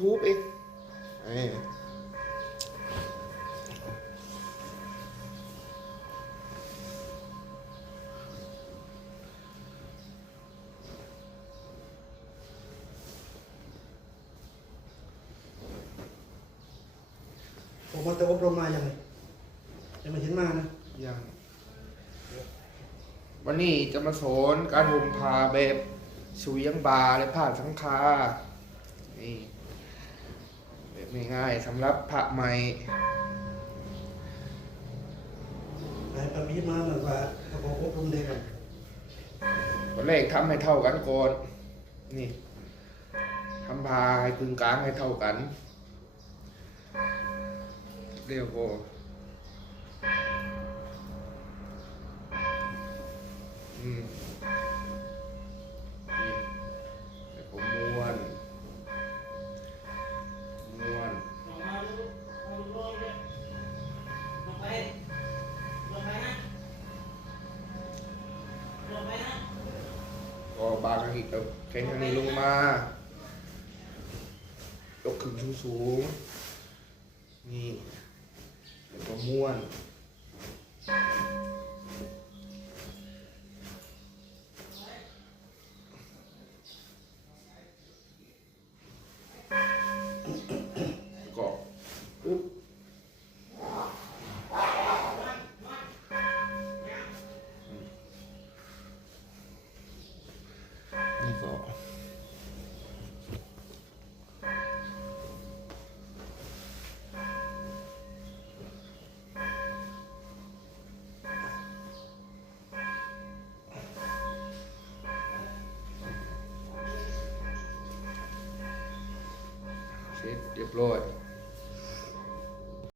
ทูบเองเอ้ยผมมาแต่อบรมมายังไงยังไม่เห็นมานะยังวันนี้จะมาสอนการห่มผ้าแบบสุเวียงบาและผ้าสังคานี่แบบ ง่ายๆสำหรับพระใหม่ไหนปมีมาหน่อยว่าเขาบอกอบรมเด็กก่อนตอนแรกทำให้เท่ากันก่อน นี่ทำพาให้กึ่งกลางให้เท่ากันเรียวก็อืม บางอีกเอาแขนข้างนี้ลงมา ยกขึ้นสูงๆนี่แล้วก็ม้วน นี่ก็เ